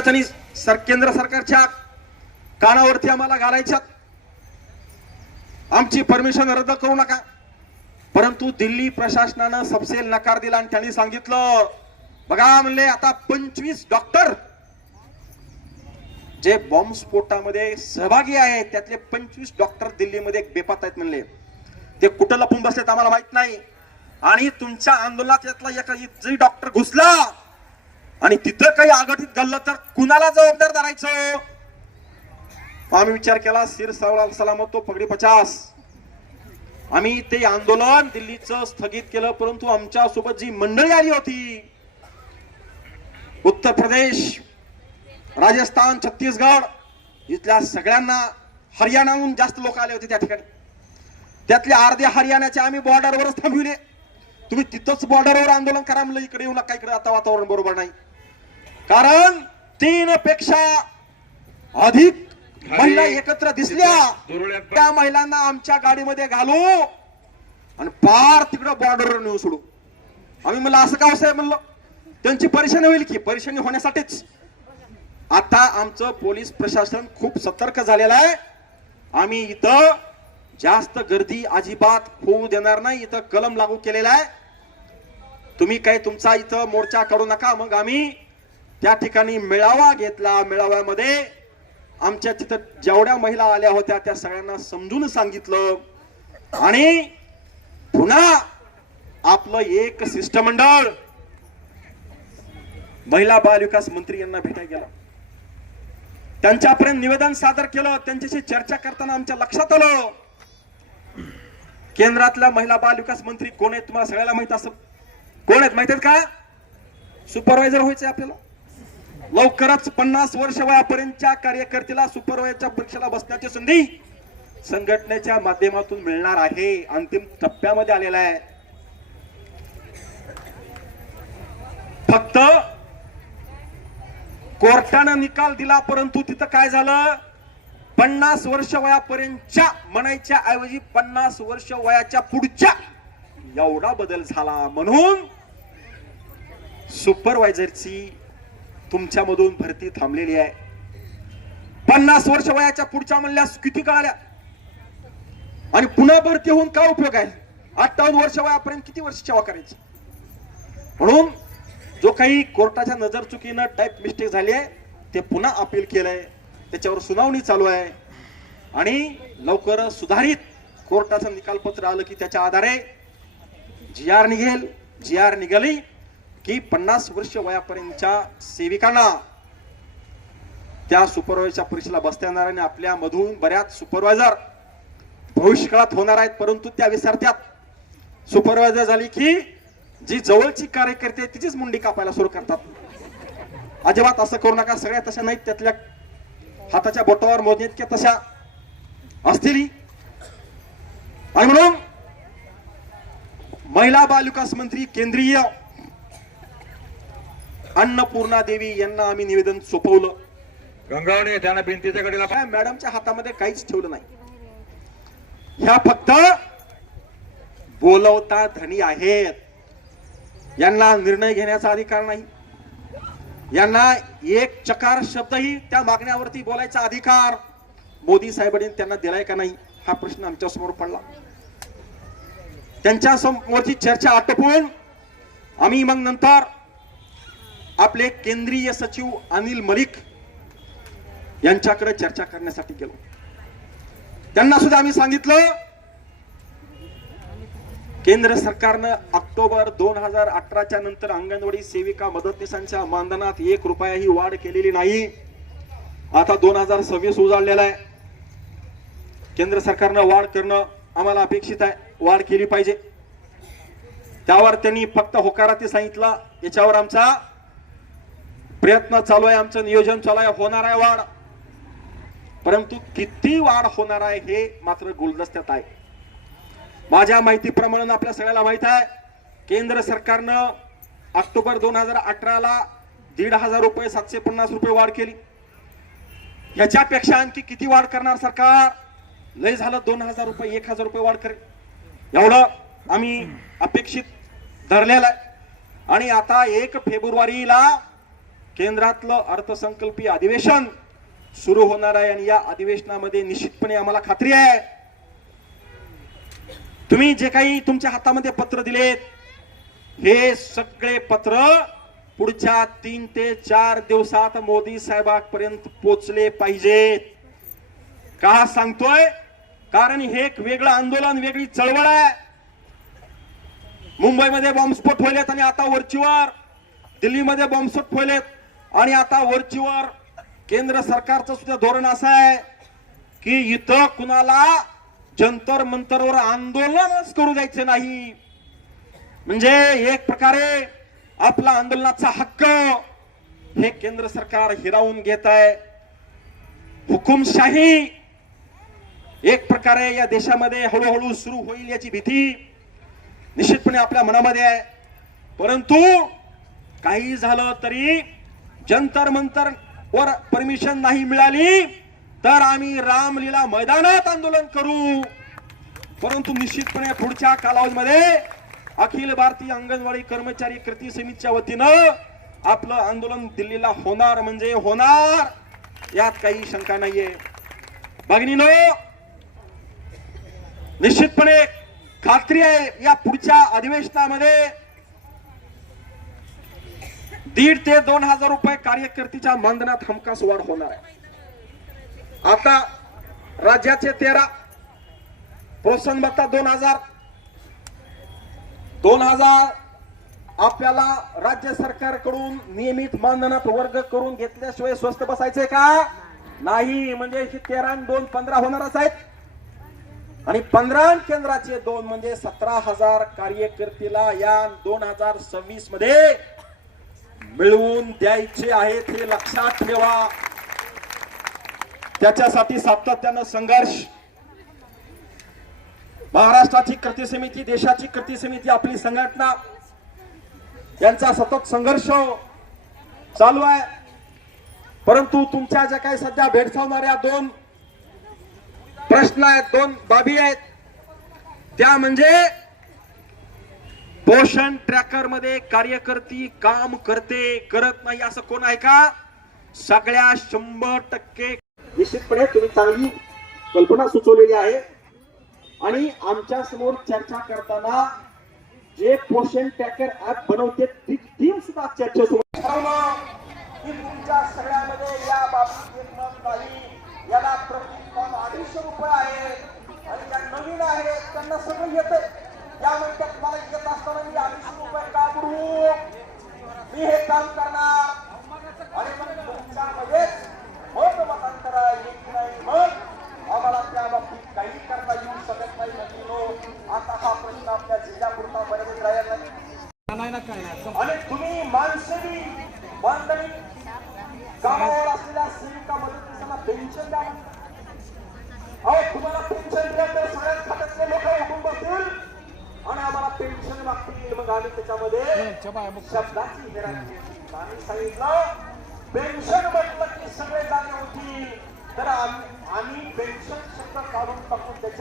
अडचणी सर केंद्र सरकारच्या कानावरती आम्हाला घालायच्यात. आमची परमिशन रद्द करू नका. परंतु दिल्ली प्रशासनानं सबसेल नकार दिला आणि त्यांनी सांगितलं बघा म्हणले आता पंचवीस डॉक्टर जे बॉम्बस्फोटामध्ये सहभागी आहेत त्यातले पंचवीस डॉक्टर दिल्लीमध्ये बेपात आहेत म्हणले. ते कुठं लपून बसलेत आम्हाला माहीत नाही. आणि तुमच्या आंदोलनात यातला एका जरी डॉक्टर घुसला आणि तिथं काही आघाडीत घाललं तर कुणाला जबाबदार धरायचं? आम्ही विचार केला सिर सावळाल सलामत तो पगडी पचास. आम्ही ते आंदोलन दिल्लीचं स्थगित केलं परंतु आमच्यासोबत जी मंडळी आली होती उत्तर प्रदेश राजस्थान छत्तीसगड इथल्या सगळ्यांना हरियाणाहून जास्त लोक आले होते त्या ठिकाणी. त्यातले अर्धे हरियाणाचे आम्ही बॉर्डरवरच थांबविले. तुम्ही तिथंच बॉर्डरवर आंदोलन करा म्हणलं इकडे येऊ नका इकडे आता वातावरण बरोबर नाही. कारण तीन पेक्षा अधिक महिला एकत्र दिसल्या त्या महिलांना आमच्या गाडीमध्ये घालू आणि पार तिकडं बॉर्डरवर नेऊन सोडू. आम्ही म्हणलं असं का साहेब? म्हणलं त्यांची परेशानी होईल की परेशानी होण्यासाठीच. आता आमचं पोलीस प्रशासन खूप सतर्क झालेलं आहे. आम्ही इथं जास्त गर्दी अजिबात होऊ देणार नाही इथं कलम लागू केलेला आहे. तुम्ही काही तुमचा इथं मोर्चा काढू नका मग आम्ही त्या ठिकाणी मेळावा घेतला. मेळाव्यामध्ये आमच्या तिथं जेवढ्या महिला आल्या होत्या त्या सगळ्यांना समजून सांगितलं. आणि पुन्हा आपलं एक शिष्टमंडळ महिला बाल विकास मंत्री यांना भेटायला गेला. त्यांच्यापर्यंत निवेदन सादर केलं. त्यांच्याशी चर्चा करताना आमच्या लक्षात आलं. केंद्रातल्या महिला बाल विकास मंत्री कोण आहेत तुम्हाला सगळ्याला माहीत असं कोण आहेत? माहीत आहेत का? सुपरवायझर व्हायचंय आपल्याला? लवकरच पन्नास वर्ष वयापर्यंतच्या कार्यकर्त्याला सुपरवायझरच्या परीक्षेला बसण्याची संधी संघटनेच्या माध्यमातून मिळणार आहे. अंतिम टप्प्यामध्ये आलेला आहे. फक्त कोर्टानं निकाल दिला परंतु तिथं काय झालं? पन्नास वर्ष वयापर्यंतच्या म्हणायच्या ऐवजी पन्नास वर्ष वयाच्या पुढच्या एवढा बदल झाला म्हणून सुपरवायझरची तुमच्यामधून भरती थांबलेली आहे. पन्नास वर्ष वयाच्या पुढच्या म्हणल्यास किती कळाल्या? आणि पुन्हा भरती होऊन काय उपयोग आहे? अठ्ठावन्न वर्ष वयापर्यंत किती वर्ष सेवा करायची? म्हणून जो काही कोर्टाच्या नजर चुकीनं टाईप मिस्टेक झाली आहे ते पुन्हा अपील केलंय. त्याच्यावर सुनावणी चालू आहे. आणि लवकर सुधारित कोर्टाचं निकालपत्र आलं की त्याच्या आधारे जी आर निघेल जी आर निघाली की पन्नास वर्ष वयापर्यंतच्या सेविकांना त्या सुपरवायझरच्या परीक्षेला बसता येणार आणि आपल्या मधून बऱ्याच सुपरवायझर भविष्यकाळात होणार आहेत परंतु त्या विसरत्यात. सुपरवायझर झाली की जी जवळची कार्यकर्ते तिचीच मुंडी कापायला सुरू करतात. अजिबात असं करू नका सगळ्या तशा नाहीत त्यातल्या हाताच्या बोटावर मोजण्यात इतक्या तशा असतील. आणि म्हणून महिला बाल विकास मंत्री केंद्रीय अन्नपूर्णा देवी यांना आम्ही निवेदन सोपवलं. गंगावणे त्यांना भिंतीच्या कडेला काय मॅडमच्या हातामध्ये काहीच ठेवलं नाही. ह्या फक्त बोलवता धनी आहेत. यांना निर्णय घेण्याचा अधिकार नाही. यांना एक चकार शब्दही त्या मागण्यावरती बोलायचा अधिकार मोदी साहेबांनी त्यांना दिलाय का नाही हा प्रश्न आमच्यासमोर पडला. त्यांच्या समोरची चर्चा आटोपून आम्ही मग नंतर आपले केंद्रीय सचिव अनिल मलिक यांच्याकडे चर्चा करण्यासाठी गेलो. त्यांना सुद्धा आम्ही सांगितलं केंद्र सरकारनं ऑक्टोबर दोन हजार अठराच्या नंतर अंगणवाडी सेविका मदतनीसांच्या मानधनात एक रुपयाही वाढ केलेली नाही. आता दोन हजार सव्वीस उजाडलेला आहे. केंद्र सरकारनं वाढ करणं आम्हाला अपेक्षित आहे. वाढ केली पाहिजे. त्यावर त्यांनी फक्त होकाराती सांगितलं. याच्यावर आमचा प्रयत्न चालू आहे आमचं नियोजन चालू आहे होणार आहे वाढ. परंतु किती वाढ होणार आहे हे मात्र गुलदस्त्यात आहे. माझ्या माहितीप्रमाणे आपल्या सगळ्याला माहीत आहे केंद्र सरकारनं ऑक्टोबर दोन हजार अठराला दीड हजार रुपये सातशे पन्नास रुपये वाढ केली. ह्याच्यापेक्षा आणखी किती वाढ करणार सरकार? लय झालं दोन हजार रुपये एक हजार रुपये वाढ करेल. एवढं आम्ही अपेक्षित धरलेलं आहे. आणि आता एक फेब्रुवारीला केंद्रातलं अर्थसंकल्पीय अधिवेशन सुरू होणार आहे आणि या अधिवेशनामध्ये निश्चितपणे आम्हाला खात्री आहे. तुम्ही जे काही तुमच्या हातामध्ये पत्र दिलेत हे सगळे पत्र पुढच्या तीन ते चार दिवसात मोदी साहेबांपर्यंत पोचले पाहिजेत. का सांगतोय? कारण हे एक वेगळं आंदोलन वेगळी चळवळ आहे. मुंबईमध्ये बॉम्बस्फोट व्हायलेत आणि आता वरचीवर दिल्लीमध्ये बॉम्बस्फोट व्हायलेत. आणि आता वरचीवर केंद्र सरकारचं सुद्धा धोरण असं आहे की इथं कुणाला जंतर मंतरवर आंदोलनच करू द्यायचे नाही. म्हणजे एक प्रकारे आपला आंदोलनाचा हक्क हे केंद्र सरकार हिरावून घेत आहे. हुकुमशाही एक प्रकारे या देशामध्ये हळूहळू सुरू होईल याची भीती निश्चितपणे आपल्या मनामध्ये आहे. परंतु काही झालं तरी जंतर मंतर वर परमिशन नाही मिळाली तर आम्ही रामलीला मैदानात आंदोलन करू. परंतु निश्चितपणे पुढच्या कालावधीमध्ये अखिल भारतीय अंगणवाडी कर्मचारी कृती समितीच्या वतीनं आपलं आंदोलन दिल्लीला होणार म्हणजे होणार यात काही शंका नाहीये. भगिनीनो निश्चितपणे खात्री आहे या पुढच्या अधिवेशनामध्ये दीड ते दोन हजार रुपये कार्यकर्तीच्या मानधनात हमखास वाढ होणार आहे. आता राज्याचे तेरा प्रोत्साहन भत्ता दोन हजार दोन हजार आपल्याला राज्य सरकारकडून नियमित मानधनात वर्ग करून घेतल्याशिवाय स्वस्त बसायचे का? नाही म्हणजे तेरा दोन पंधरा होणारच आहेत. आणि पंधरा केंद्राचे दोन म्हणजे सतरा हजार कार्यकर्तीला या दोन हजार सव्वीसमध्ये मिळवून द्यायचे आहेत हे लक्षात ठेवा. त्याच्यासाठी सातत्यानं संघर्ष. महाराष्ट्राची कृती समिती देशाची कृती समिती आपली संघटना यांचा सतत संघर्ष चालू आहे. परंतु तुमच्या ज्या काही सध्या भेडसावणाऱ्या दोन प्रश्न आहेत दोन बाबी आहेत त्या म्हणजे पोषण ट्रॅकरमध्ये कार्यकर्ती काम करते करत नाही असं कोण आहे का? सगळ्या शंभर टक्के निश्चितपणे तुम्ही चांगली कल्पना सुचवलेली आहे. आणि आमच्यासमोर चर्चा करताना जे पोषण ट्रॅकर ऍप बनवते ती टीम सुद्धा चर्चेसमोर तुमच्या सगळ्यामध्ये या बाबतीत एकमत नाही याला प्रतिफल अडीचशे रुपये आहे आणि ज्या नवीन आहेत त्यांना सगळं येत या म्हणतात मला येत असताना मी अडीचशे रुपये का करू मी हे काम करणार. आणि मग तुमच्यामध्येच मत मतांतर येत नाही मग आम्हाला त्या बाबतीत काही करता येऊ शकत नाही मित्रांनो. हो. आता हा प्रश्न आपल्या जिल्ह्यापुरता मर्यादित राहिला नाही. आणि तुम्ही माणसरी बांधणी कामावर असलेल्या सेविका मदतीसाला पेन्शन द्या. अहो तुम्हाला पेन्शन द्या तर सगळ्यात खात्यातले लोक उठून बसतील आणि आम्हाला मग आम्ही त्याच्यामध्ये. शब्दाची. आम्ही सांगितलं पेन्शन म्हटलं की सगळे जागे होतील. तर आम्ही आम्ही पेन्शन शब्द काढून टाकून त्याच्या